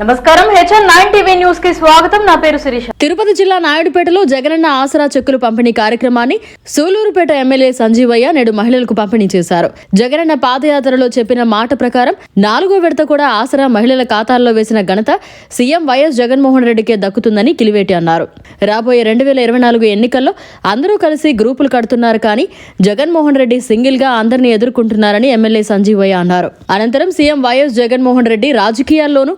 నమస్కారం HN nine TV న్యూస్కి స్వాగతం. నా పేరు శిరీష. తిరుపతి జిల్లా నాయుడుపేటలో జగనన్న ఆసరా చెక్కులు పంపిణీ కార్యక్రమాన్ని సూలూరుపేట ఎమ్మెల్యే సంజీవయ్య నేడు మహిళలకు పంపిణీ చేశారు. జగనన్న పాదయాత్రలో చెప్పిన మాట ప్రకారం నాలుగో విడత కూడా ఆసరా మహిళల ఖాతాల్లో వేసిన ఘనత సీఎం వైఎస్ జగన్మోహన్ రెడ్డికే దక్కుతుందని కిలివేటి అన్నారు. రాబోయే రెండు వేల ఇరవై నాలుగు ఎన్నికల్లో అందరూ కలిసి గ్రూపులు కడుతున్నారు కానీ జగన్మోహన్ రెడ్డి సింగిల్గా అందరినీ ఎదుర్కొంటున్నారని ఎమ్మెల్యే సంజీవయ్య అన్నారు. అనంతరం సీఎం వైఎస్ జగన్మోహన్ రెడ్డి రాజకీయాల్లోనూ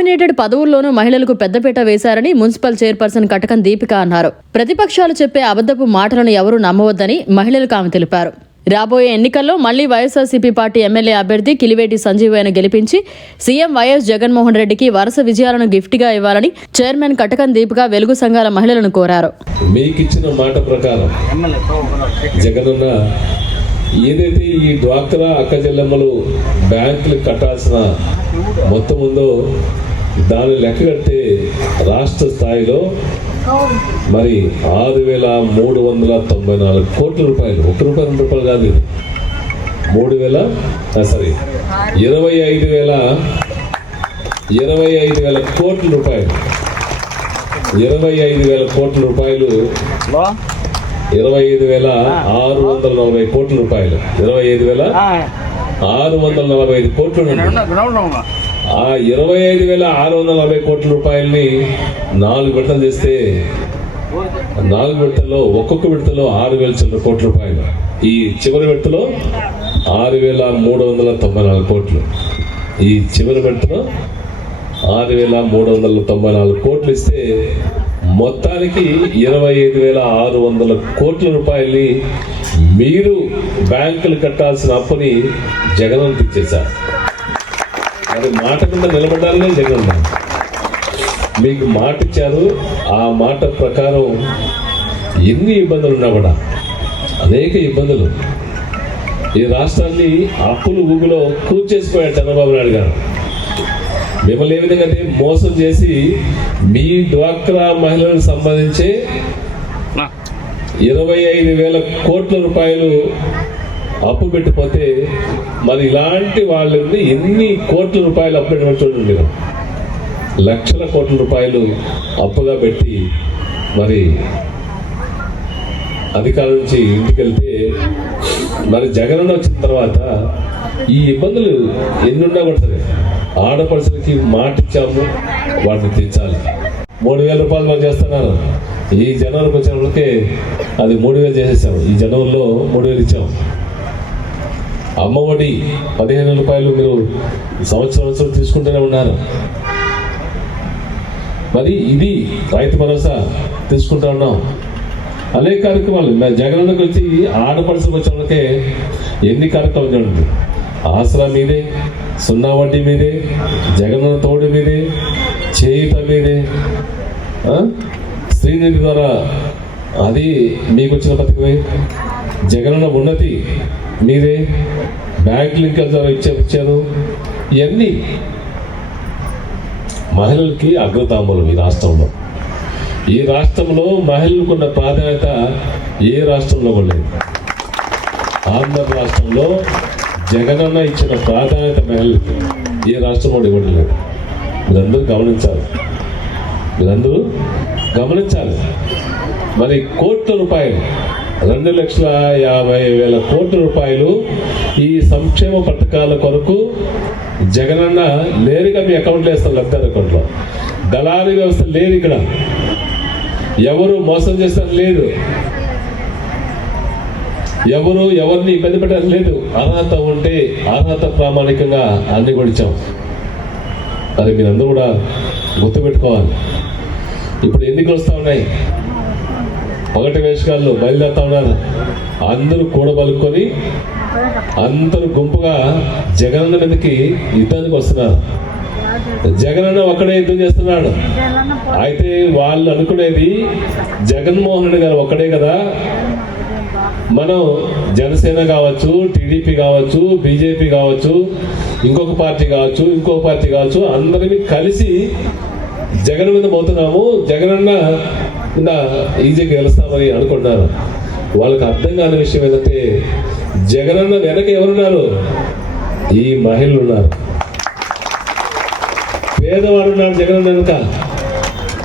నామినేటెడ్ పదవుల్లోనూ మహిళలకు పెద్దపీట వేశారని మున్సిపల్ చైర్పర్సన్ కటకం దీపిక అన్నారు. ప్రతిపక్షాలు చెప్పే అబద్ధపు మాటలను ఎవరూ నమ్మవద్దని మహిళలకు ఆమె తెలిపారు. రాబోయే ఎన్నికల్లో మళ్ళీ వైఎస్ఆర్సీపీ పార్టీ ఎమ్మెల్యే అభ్యర్థి కిలివేటి సంజీవయ్యను గెలిపించి సీఎం వైఎస్ జగన్మోహన్ రెడ్డికి వరుస విజయాలను గిఫ్ట్గా ఇవ్వాలని చైర్మన్ కటకం దీపిక వెలుగు సంఘాల మహిళలను కోరారు. మీకిచ్చిన మాట ప్రకారం జగనన్న ఏదైతే ఈ డ్వాక్రా అక్కజల్లెమ్మలు బ్యాంకులు కట్టాల్సిన మొత్తం ఉందో దాని లెక్క కడితే రాష్ట్ర స్థాయిలో మరి ఆరు వేల మూడు వందల తొంభై నాలుగు కోట్ల రూపాయలు. ఒక రూపాయి రెండు రూపాయలు కాదు ఇది. మూడు వేల సారీ ఇరవై ఐదు వేల ఇరవై ఐదు వేల కోట్ల రూపాయలు. ఇరవై ఐదు వేల కోట్ల రూపాయలు ఇరవై ఐదు వేల ఆరు వందల నలభై కోట్ల రూపాయలు. ఇరవై ఐదు వేల ఆరు వందల నలభై ఐదు కోట్లు. ఆ ఇరవై ఐదు వేల ఆరు వందల నలభై కోట్ల రూపాయలని నాలుగు విడతలు చేస్తే నాలుగు విడతల్లో ఒక్కొక్క విడతలో ఆరు వేల చిల్లర కోట్ల రూపాయలు. ఈ చివరి విడతలో ఆరు వేల మూడు వందల తొంభై నాలుగు కోట్లు. ఈ చివరి విడతలో ఆరు వేల మూడు వందల తొంభై నాలుగు కోట్లు ఇస్తే మొత్తానికి ఇరవై ఐదు వేల ఆరు వందల కోట్ల రూపాయల్ని మీరు బ్యాంకులు కట్టాల్సిన అప్పుని జగన్ తెచ్చేశారు అది మాట కింద నిలబడాలనే జగన్ మీకు మాట ఇచ్చారు. ఆ మాట ప్రకారం ఎన్ని ఇబ్బందులు ఉన్నా కూడా అనేక ఇబ్బందులు. ఈ రాష్ట్రాన్ని అప్పులు ఊగులో కూర్చేసిపోయాడు చంద్రబాబు నాయుడు గారు. మిమ్మల్ని ఏ విధంగా అయితే మోసం చేసి మీ డ్వాక్రా మహిళలకు సంబంధించి ఇరవై ఐదు వేల కోట్ల రూపాయలు అప్పు పెట్టిపోతే మరి ఇలాంటి వాళ్ళని ఎన్ని కోట్ల రూపాయలు అప్పు పెట్టమని చూడండి మీరు. లక్షల కోట్ల రూపాయలు అప్పుగా పెట్టి మరి అధికారం నుంచి ఇంటికి వెళ్తే మరి జగన్ అన్న వచ్చిన తర్వాత ఈ ఇబ్బందులు ఎన్ని కూడా సరే. ఆడపడుచులకి మాట ఇచ్చాము వాటిని తెచ్చాలి మూడు వేల రూపాయలు మనం చేస్తున్నారు ఈ జనవరికి వచ్చినప్పటికే అది మూడు వేలు చేసేసాము ఈ జనవరిలో మూడు వేలు ఇచ్చాము అమ్మ ఒడి పదిహేను రూపాయలు మీరు సంవత్సరం సంవత్సరం తీసుకుంటూనే ఉన్నారు. మరి ఇది రైతు భరోసా తీసుకుంటా ఉన్నాం. అనేక కార్యక్రమాలు. నా జగన్ గురించి వచ్చిన వచ్చినకే ఎన్ని కార్యక్రమాలు చూడండి. ఆసరా మీదే సున్నా వడ్డీ మీదే జగన్ తోడు మీదే చేయుత మీదే శ్రీనిధి ద్వారా అది మీకు వచ్చిన పథకమే జగనన్న ఉన్నతి మీదే బ్యాంక్ లింకుల ద్వారా ఇచ్చే ఇచ్చారు. ఇవన్నీ మహిళలకి అగ్రతాంబూలం ఈ రాష్ట్రంలో. ఈ రాష్ట్రంలో మహిళలకు ఉన్న ప్రాధాన్యత ఏ రాష్ట్రంలో కూడా లేదు. ఆంధ్ర రాష్ట్రంలో జగనన్న ఇచ్చిన ప్రాధాన్యత మేలు ఏ రాష్ట్రంలో కూడా ఇవ్వడం లేదు మీరందరూ గమనించాలి. మీరందరూ గమనించాలి. మరి కోట్ల రూపాయలు రెండు లక్షల యాభై వేల కోట్ల రూపాయలు ఈ సంక్షేమ పథకాల కొరకు జగనన్న నేరుగా మీ అకౌంట్లో వేస్తారు లబ్ధార్ అకౌంట్లో దళారీ వ్యవస్థ లేదు ఇక్కడ. ఎవరు మోసం చేస్తారు లేదు. ఎవరు ఎవరిని ఇబ్బంది పెట్టడం లేదు అర్హత ఉంటే అర్హత ప్రామాణికంగా అన్ని కూడా ఇచ్చాం. అది మీరందరూ కూడా గుర్తుపెట్టుకోవాలి ఇప్పుడు ఎన్నికలు వస్తూ ఉన్నాయి. పగటి వేషకాల్లో బయలుదేరుతా ఉన్నారు. అందరూ కూడబలుకొని అందరూ గుంపుగా జగనన్న మీదకి యుద్ధానికి వస్తున్నారు. జగనన్న ఒక్కడే యుద్ధం చేస్తున్నాడు. అయితే వాళ్ళు అనుకునేది జగన్మోహన్ రెడ్డి గారు ఒక్కడే కదా. మనం జనసేన కావచ్చు టీడీపీ కావచ్చు బీజేపీ కావచ్చు ఇంకొక పార్టీ కావచ్చు ఇంకొక పార్టీ కావచ్చు అందరినీ కలిసి జగన్ మీద పోతున్నాము జగనన్న మీద ఈజీగా గెలుస్తామని అనుకుంటున్నారు. వాళ్ళకి అర్థం కాని విషయం ఏంటంటే జగనన్న వెనక ఎవరున్నారు? ఈ మహిళలు ఉన్నారు. పేదవాడు ఉన్నాడు జగన్ వెనుక.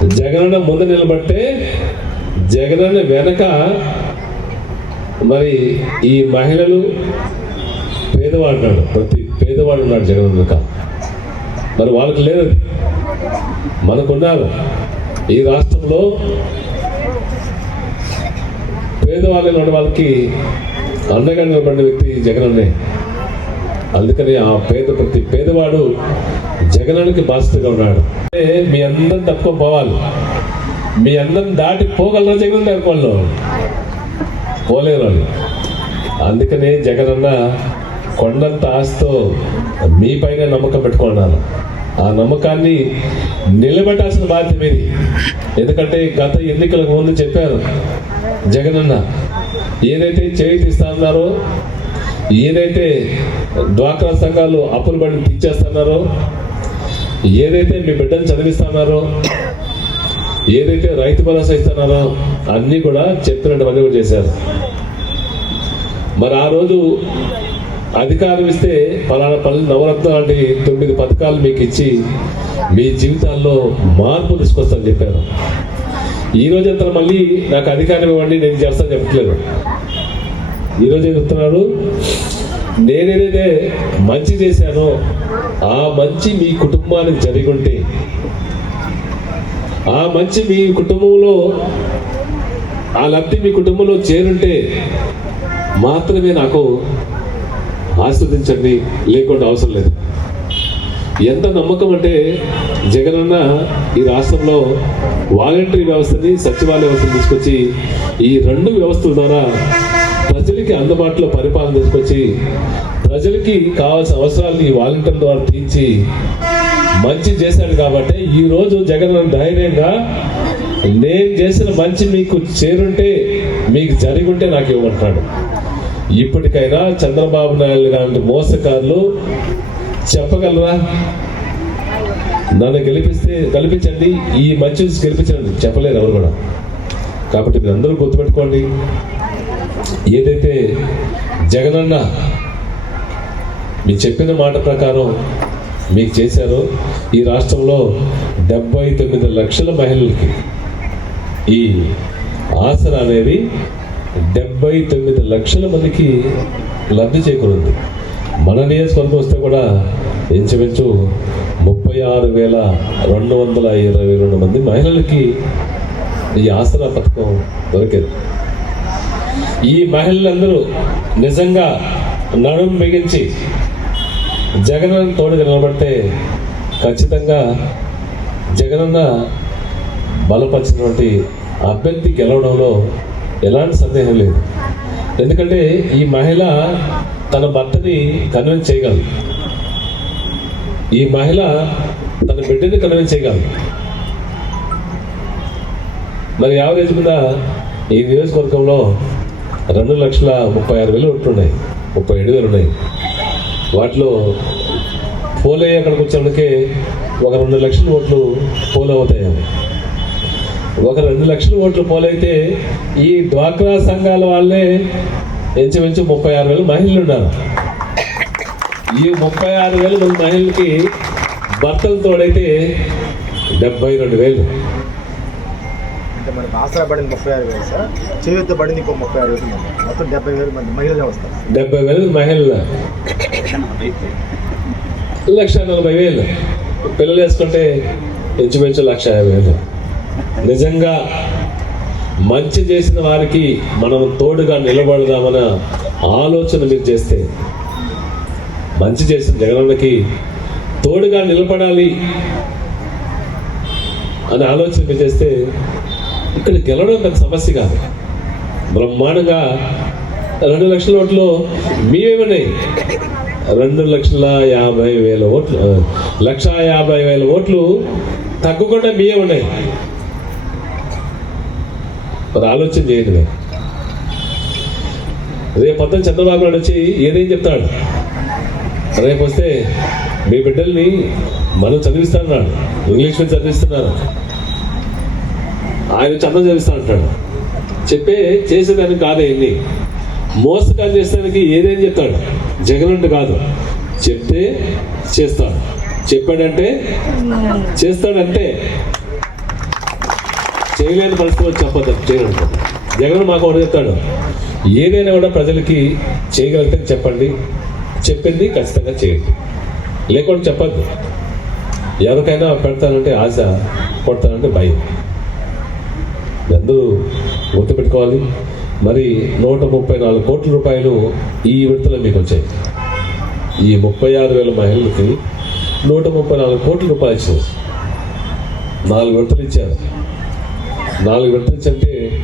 జగనన్న ముందు నిలబట్టే జగనన్న వెనక మరి ఈ మహిళలు పేదవాడు ఉన్నాడు ప్రతి పేదవాడు ఉన్నాడు జగన్ వెనుక. మరి వాళ్ళకి లేదు మనకున్నారు ఈ రాష్ట్రంలో పేదవాళ్ళని ఉన్న వాళ్ళకి అండగా నిలబడిన వ్యక్తి జగనన్నే. అందుకని ఆ పేద ప్రతి పేదవాడు జగనానికి బాధ్యతగా ఉన్నాడు. అంటే మీ అందరం తక్కువ పోవాలి. మీ అందరం దాటి పోగలరా జగన్ దాటి పోలేరు వాళ్ళు అందుకనే జగనన్న కొండంత ఆశతో మీ పైన నమ్మకం పెట్టుకున్నాను ఆ నమ్మకాన్ని నిలబెట్టాల్సిన బాధ్యత మీది. ఎందుకంటే గత ఎన్నికలకు ముందు చెప్పారు జగనన్న ఏదైతే చేయి తీస్తా ఏదైతే డ్వాక్రా సంఘాలు అప్పులు పడి తీర్చేస్తున్నారో ఏదైతే మీ బిడ్డను చదివిస్తున్నారో ఏదైతే రైతు భరోసా ఇస్తున్నారో అన్నీ కూడా చెప్తున్నటువన్నీ కూడా చేశారు. మరి ఆ రోజు అధికారం ఇస్తే పలానా పల్లె నవరత్న లాంటి తొమ్మిది పథకాలు మీకు ఇచ్చి మీ జీవితాల్లో మార్పు తీసుకొస్తాను చెప్పారు. ఈ రోజు అంతా మళ్ళీ నాకు అధికారం ఇవ్వండి నేను చేస్తాను చెప్పట్లేదు. ఈరోజు చెప్తున్నాడు నేనేదైతే మంచి చేశానో ఆ మంచి మీ కుటుంబానికి జరిగి ఉంటే ఆ మంచి మీ కుటుంబంలో ఆ లబ్ధి మీ కుటుంబంలో చేరుంటే మాత్రమే నాకు ఆస్వాదించండి లేకుండా అవసరం లేదు. ఎంత నమ్మకం అంటే జగనన్న ఈ రాష్ట్రంలో వాలంటరీ వ్యవస్థని సచివాలయ వ్యవస్థను తీసుకొచ్చి ఈ రెండు వ్యవస్థల ద్వారా ప్రజలకి అందుబాటులో పరిపాలన తీసుకొచ్చి ప్రజలకి కావాల్సిన అవసరాలని వాలంటీర్ ద్వారా తీర్చి మంచి చేశాడు కాబట్టి ఈ రోజు జగన్ ధైర్యంగా నేను చేసిన మంచి మీకు చేరుంటే మీకు జరిగి ఉంటే నాకు ఇవ్వమంటాడు ఇప్పటికైనా చంద్రబాబు నాయుడు లాంటి మోసకారులు చెప్పగలరా? నన్ను గెలిపిస్తే గెలిపించండి ఈ మంచి గెలిపించండి. చెప్పలేరు ఎవరు కూడా. కాబట్టి మీరందరూ గుర్తుపెట్టుకోండి ఏదైతే జగనన్న మీరు చెప్పిన మాట ప్రకారం మీకు చేశారో. ఈ రాష్ట్రంలో డెబ్బై తొమ్మిది లక్షల మహిళలకి ఈ ఆసరా అనేది డెబ్బై తొమ్మిది లక్షల మందికి లబ్ధి చేకూరింది. మన నియోజకవర్గం వస్తే కూడా ఇంచుమించు ముప్పై ఆరు వేల రెండు వందల ఇరవై రెండు మంది మహిళలకి ఈ ఆసరా పథకం దొరికింది. ఈ మహిళలందరూ నిజంగా నడుం బిగించి జగనన్న తోడుగా నిలబడితే ఖచ్చితంగా జగనన్న బలపరిచినటువంటి అభ్యర్థి గెలవడంలో ఎలాంటి సందేహం లేదు. ఎందుకంటే ఈ మహిళ తన భర్తని కన్విన్స్ చేయగలదు. ఈ మహిళ తన బిడ్డని కన్విన్స్ చేయగలదు. మరి యావరేజ్ మీద ఈ నియోజకవర్గంలో రెండు లక్షల ముప్పై ఆరు వేలు ఉంటున్నాయి. ముప్పై ఏడు వేలు ఉన్నాయి. వాటిలో పోలే అక్కడికి వచ్చేందుకే ఒక రెండు లక్షల ఓట్లు పోల్ అవుతాయి. ఒక రెండు లక్షల ఓట్లు పోలైతే ఈ డ్వాక్రా సంఘాల వాళ్ళే ఎంచుమించు ముప్పై ఆరు వేలు మహిళలు ఉన్నారు. ఈ ముప్పై ఆరు వేల మంది మహిళలకి భర్తలు తోడైతే డెబ్బై రెండు వేలు. అంటే మనకు ఆసరా పడింది ముప్పై ఆరు వేలు సార్. చేయూత పడింది ఇంకో ముప్పై ఆరు వేలు మొత్తం డెబ్బై వేలు మంది మహిళలే వస్తారు డెబ్బై వేలు మహిళలు. లక్ష నలభై వేలు. పిల్లలు వేసుకుంటే ఇంచుమించు లక్ష యాభై వేలు. నిజంగా మంచి చేసిన వారికి మనం తోడుగా నిలబడదామన్న ఆలోచన మీరు చేస్తే మంచి చేసిన జగనన్నకి తోడుగా నిలబడాలి అనే ఆలోచన మీరు చేస్తే ఇక్కడ గెలవడం పెద్ద సమస్య కాదు. బ్రహ్మాండంగా రెండు లక్షల ఓట్లు మీవేమన్నాయి రెండు లక్షల యాభై వేల ఓట్లు లక్ష యాభై వేల ఓట్లు తగ్గకుండా మీవే ఉన్నాయి మరి ఆలోచన చేయండి రేపు పొద్దున చంద్రబాబు నాయుడు వచ్చి ఏదేం చెప్తాడు? రేపు వస్తే మీ బిడ్డల్ని మనం చదివిస్తున్నాడు ఇంగ్లీష్ మీద చదివిస్తున్నారు. ఆయన చంద్రం చదివిస్తా అంటాడు చెప్పే చేసేదానికి కాదు ఎన్ని మోసకాలు చేసేదానికి ఏదేం చెప్తాడు? జగన్ కాదు. చెప్తే చేస్తాడు. చెప్పాడంటే చేస్తాడంటే చేయలేని పరిస్థితి చెప్పొద్దు. చేయడం జగన్ మాకు ఒకటి చెప్తాడు. ఏదైనా కూడా ప్రజలకి చేయగలిగితే చెప్పండి. చెప్పింది ఖచ్చితంగా చేయండి. లేకుండా చెప్పద్దు. ఎవరికైనా పెడతానంటే ఆశ కొడతానంటే భయం. అందరూ గుర్తుపెట్టుకోవాలి. మరి నూట ముప్పై నాలుగు కోట్ల రూపాయలు ఈ విడతలో మీకు వచ్చాయి. ఈ ముప్పై ఆరు వేల మహిళలకి నూట ముప్పై నాలుగు కోట్ల రూపాయలు ఇచ్చారు. నాలుగు విడతలు ఇచ్చారు. నాలుగు విడతలు ఇచ్చంటే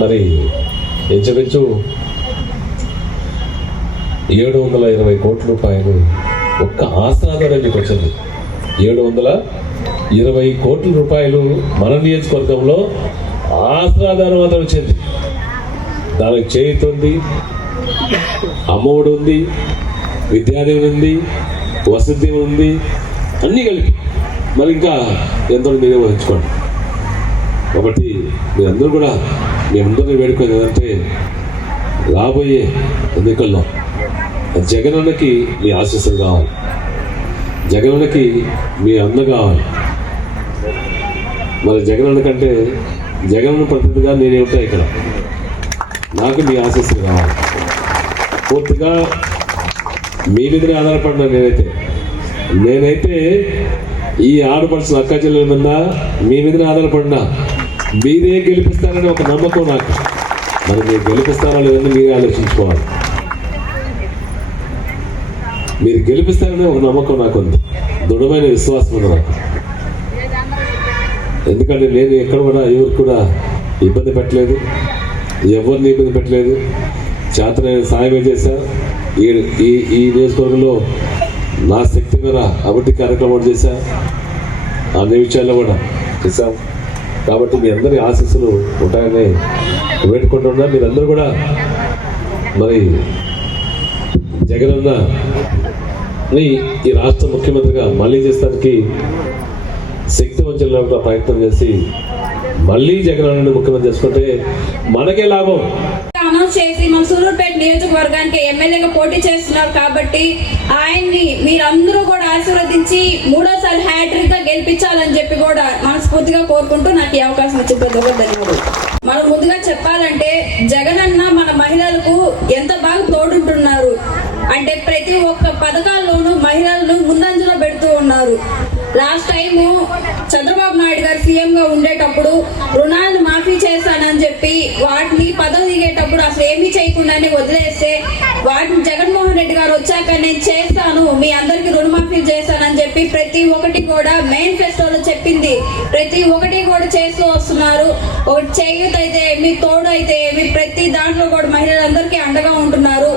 మరి ఇంచుమించు ఏడు వందల ఇరవై కోట్ల రూపాయలు ఒక్క ఆసనాధారం మీకు వచ్చింది. ఏడు వందల ఇరవై కోట్ల రూపాయలు మన నియోజకవర్గంలో ఆసనాధారం మాత్రం వచ్చింది. దానికి చేయుతుంది అమ్మఒడి ఉంది విద్యాదీవెన ఉంది వసతి ఉంది అన్నీ కలిపి. మరి ఇంకా ఎంతో మీరే వహించుకోండి కాబట్టి మీరందరూ కూడా మీ అందరినీ వేడుకొని ఏంటంటే రాబోయే ఎన్నికల్లో జగనన్నకి మీ ఆశీస్సులు కావాలి. జగనన్నకి మీ అన్న కావాలి. మరి జగనన్న కంటే జగన్ ప్రతినిధిగా నేను ఉంటా ఇక్కడ. నాకు మీ ఆశస్సులు కావాలి. పూర్తిగా మీ మీదనే ఆధారపడినా నేనైతే. నేనైతే ఈ ఆడపడుచుల అక్క చెల్లెల మీద మీ మీదనే ఆధారపడినా మీరే గెలిపిస్తారనే ఒక నమ్మకం నాకు. మరి మీరు గెలిపిస్తారా లేదని మీరే ఆలోచించుకోవాలి. మీరు గెలిపిస్తారనే ఒక నమ్మకం నాకు ఉంది దృఢమైన విశ్వాసం ఉంది నాకు. ఎందుకంటే నేను ఎక్కడ కూడా ఎవరు కూడా ఇబ్బంది పెట్టలేదు. ఎవరిని ఇబ్బంది పెట్టలేదు. చేతనైన సాయమే చేశాను ఈ ఈ ఈ నియోజకవర్గంలో నా శక్తి మీద అభివృద్ధి కార్యక్రమాలు చేశా. అన్ని విషయాల్లో కూడా చేశాం. కాబట్టి మీ అందరి ఆశీస్సులు ఉంటాయని వేడుకుంటున్నా. మీరందరూ కూడా మరి జగనన్న ఈ రాష్ట్ర ముఖ్యమంత్రిగా మళ్ళీ చేస్తానికి ముఖ్యమంత్రి కూడా ప్రయత్నం చేసి మళ్ళీ జగనన్న ముఖ్యమంత్రి చేసుకుంటే మనకే లాభం. అనౌన్స్ చేసి మన సూలూరుపేట నియోజకవర్గానికి ఎమ్మెల్యేగా పోటీ చేస్తున్నారు కాబట్టి ఆయన్ని మీరందరూ కూడా ఆశీర్వదించి మూడోసారి హ్యాట్రిక్గా గెలిపించాలని చెప్పి కూడా మనస్ఫూర్తిగా కోరుకుంటూ నాకు ఈ అవకాశం ఇచ్చిన ప్రతి ధన్యవాదాలు. మనం ముందుగా చెప్పాలంటే జగనన్న మన మహిళలకు ఎంత బాగా తోడుంటున్నారు? అంటే ప్రతి ఒక్క పథకాల్లోనూ మహిళలను ముందంజలో పెడుతూ ఉన్నారు. లాస్ట్ టైము చంద్రబాబు నాయుడు గారు సీఎం గా ఉండేటప్పుడు రుణాలను మాఫీ చేస్తానని చెప్పి వాటిని పదవి దిగేటప్పుడు అసలు ఏమీ చేయకుండానే వదిలేస్తే వాటిని జగన్మోహన్ రెడ్డి గారు వచ్చాక నేను చేస్తాను మీ అందరికి రుణమాఫీ చేస్తానని చెప్పి ప్రతి ఒక్కటి కూడా మేనిఫెస్టోలో చెప్పింది. ప్రతి ఒక్కటి కూడా చేస్తూ వస్తున్నారు. ఒకటి చేయూత అయితే మీ తోడు అయితే మీ ప్రతి దాంట్లో కూడా మహిళలందరికీ అండగా ఉంటున్నారు.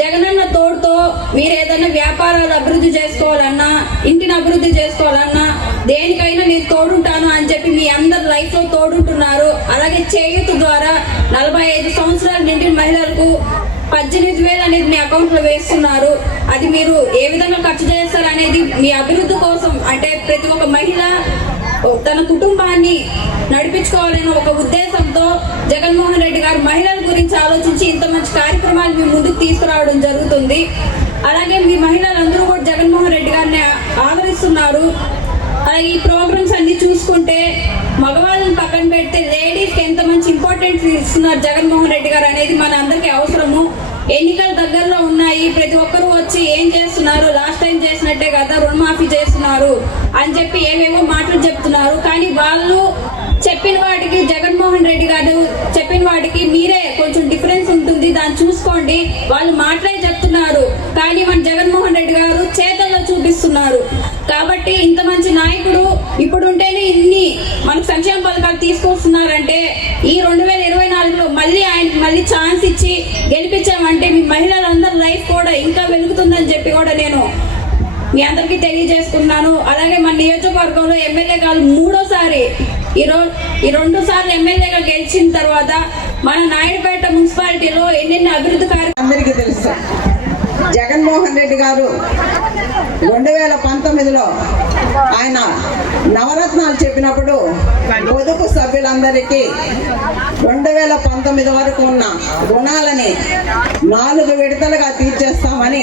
జగనన్న తోడుతో మీరు ఏదైనా వ్యాపారాలు అభివృద్ధి చేసుకోవాలన్నా ఇంటిని అభివృద్ధి చేసుకోవాలన్నా దేనికైనా నీ తోడు అందరు లైఫ్లో తోడుంటున్నారు. అలాగే చేయూత ద్వారా నలభై ఐదు సంవత్సరాలు నిండిన మహిళలకు పద్దెనిమిది వేలు అనేది మీ అకౌంట్లో వేస్తున్నారు. అది మీరు ఏ విధంగా ఖర్చు చేస్తారు అనేది మీ అభివృద్ధి కోసం అంటే ప్రతి ఒక్క మహిళ తన కుటుంబాన్ని నడిపించుకోవాలనే ఒక ఉద్దేశంతో జగన్మోహన్ రెడ్డి గారు మహిళల గురించి ఆలోచించి ఇంత మంచి కార్యక్రమాలు మీ ముందుకు తీసుకురావడం జరుగుతుంది. అలాగే మీ మహిళలందరూ కూడా జగన్మోహన్ రెడ్డి గారిని ఆదరిస్తున్నారు. అలాగే ఈ ప్రోగ్రామ్స్ అన్ని చూసుకుంటే మగవాళ్ళని పక్కన పెడితే లేడీస్కి ఎంత మంచి ఇంపార్టెన్స్ ఇస్తున్నారు జగన్మోహన్ రెడ్డి గారు అనేది మన అందరికీ అవసరము. ఎన్నికలు దగ్గరలో ఉన్నాయి. ప్రతి ఒక్కరూ వచ్చి ఏం చేస్తున్నారు? లాస్ట్ టైం చేసినట్టే కదా రుణమాఫీ చేస్తున్నారు అని చెప్పి ఏమేమో మాటలు చెప్తున్నారు. కానీ వాళ్ళు చెప్పిన వాటికి జగన్మోహన్ రెడ్డి గారు చెప్పిన వాటికి మీరే కొంచెం డిఫరెన్స్ ఉంటుంది. దాన్ని చూసుకోండి. వాళ్ళు మాటలే చెప్తున్నారు. కానీ మన జగన్మోహన్ రెడ్డి గారు చేతల్లో చూపిస్తున్నారు. కాబట్టి ఇంత మంచి నాయకుడు ఇప్పుడు ఉంటేనే ఇన్ని మనకు సంక్షేమ పథకాలు తీసుకొస్తున్నారంటే ఈ రెండు వేల ఇరవై నాలుగులో మళ్ళీ ఆయనకి మళ్ళీ ఛాన్స్ ఇచ్చి గెలిపించామంటే మీ మహిళలందరి లైఫ్ కూడా ఇంకా వెలుగుతుందని చెప్పి కూడా నేను మీ అందరికీ తెలియజేసుకున్నాను. అలాగే మన నియోజకవర్గంలో ఎమ్మెల్యే గారు మూడోసారి ఈ ఈ రెండు సార్లు ఎమ్మెల్యేగా గెలిచిన తర్వాత మన నాయుడుపేట మున్సిపాలిటీలో ఎన్నెన్ని అభివృద్ధి కార్యక్రమం అందరికీ తెలుసు. జగన్మోహన్ రెడ్డి గారు రెండు వేల పంతొమ్మిదిలో ఆయన నవరత్నాలు చెప్పినప్పుడు పొదుపు సభ్యులందరికీ రెండు వేల పంతొమ్మిది వరకు ఉన్న రుణాలని నాలుగు విడతలుగా తీర్చేస్తామని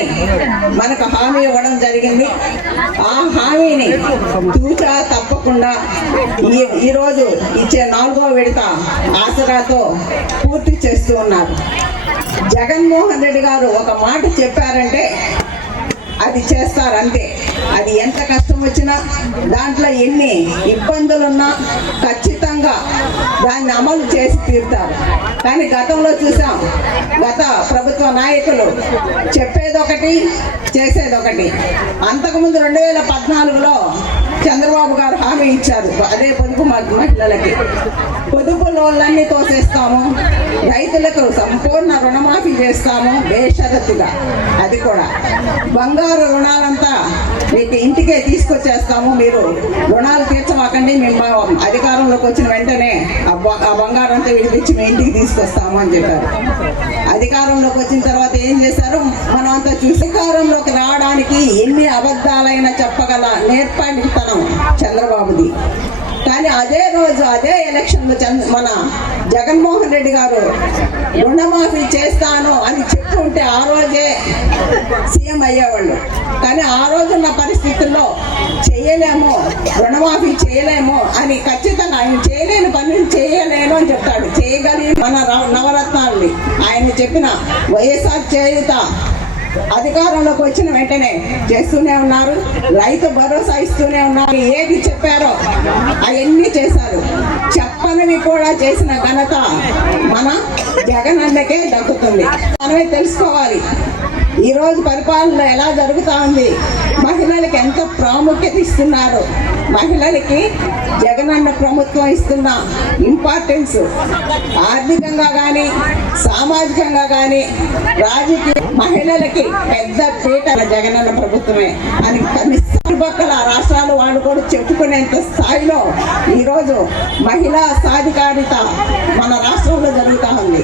మనకు హామీ ఇవ్వడం జరిగింది. ఆ హామీని తూచా తప్పకుండా ఈ ఈరోజు ఇచ్చే నాలుగో విడత ఆసరాతో పూర్తి చేస్తూ ఉన్నారు. జగన్మోహన్ రెడ్డి గారు ఒక మాట చెప్పారంటే అది చేస్తారు అంతే అది ఎంత కష్టం వచ్చినా దాంట్లో ఎన్ని ఇబ్బందులున్నా ఖచ్చితంగా దాన్ని అమలు చేసి తీరుతారు. కానీ గతంలో చూసాం గత ప్రభుత్వ నాయకులు చెప్పేదొకటి చేసేదొకటి. అంతకుముందు రెండు వేల పద్నాలుగులో చంద్రబాబు గారు హామీ ఇచ్చారు. అదే పొదుపు మహిళలకి. పొదుపు లోన్లన్నీ తోసేస్తాము. రైతులకు సంపూర్ణ రుణమాఫీ చేస్తాము. బేషరతుగా. అది కూడా. బంగారు రుణాలంతా మీకు ఇంటికే తీసుకొచ్చేస్తాము. మీరు రుణాలు తీర్చమాకండి. మేము అధికారంలోకి వచ్చిన వెంటనే ఆ బంగారం అంతా విడిపించి మీ ఇంటికి తీసుకొస్తాము అని చెప్పారు. అధికారంలోకి వచ్చిన తర్వాత ఏం చేశారు? మనం అంతా చూసి అధికారంలోకి రావడానికి ఎన్ని అబద్ధాలైనా చెప్పగల నేర్పడితనం చంద్రబాబుది. కానీ అదే రోజు అదే ఎలక్షన్ చంద్ర మన జగన్మోహన్ రెడ్డి గారు రుణమాఫీ చేస్తాను అని చెప్తుంటే ఆ రోజే సీఎం అయ్యేవాళ్ళు. కానీ ఆ రోజున్న పరిస్థితుల్లో చేయలేము రుణమాఫీ చేయలేము అని ఖచ్చితంగా ఆయన చేయలేని పనులు చేయలేను అని చెప్తాడు. చేయగలి మన ర- నవరత్నాల్ని ఆయన చెప్పిన వైఎస్ఆర్ చేయుత అధికారంలోకి వచ్చిన వెంటనే చేస్తూనే ఉన్నారు. రైతు భరోసా ఇస్తూనే ఉన్నారు. ఏది చెప్పారో అవన్నీ చేశారు. చెప్పనివి కూడా చేసిన ఘనత మన జగన్ అన్నకే దక్కుతుంది. మనమే తెలుసుకోవాలి. ఈరోజు పరిపాలన ఎలా జరుగుతూ ఉంది? మహిళలకు ఎంత ప్రాముఖ్యత ఇస్తున్నారు? మహిళలకి జగనన్న ప్రభుత్వం ఇస్తున్న ఇంపార్టెన్స్ ఆర్థికంగా కానీ సామాజికంగా కానీ రాజకీయ మహిళలకి పెద్ద పీట జగనన్న ప్రభుత్వమే అని కొన్ని చుట్టుపక్కల రాష్ట్రాలు వాళ్ళు కూడా చెప్పుకునేంత స్థాయిలో ఈరోజు మహిళా సాధికారిత మన రాష్ట్రంలో జరుగుతూ ఉంది.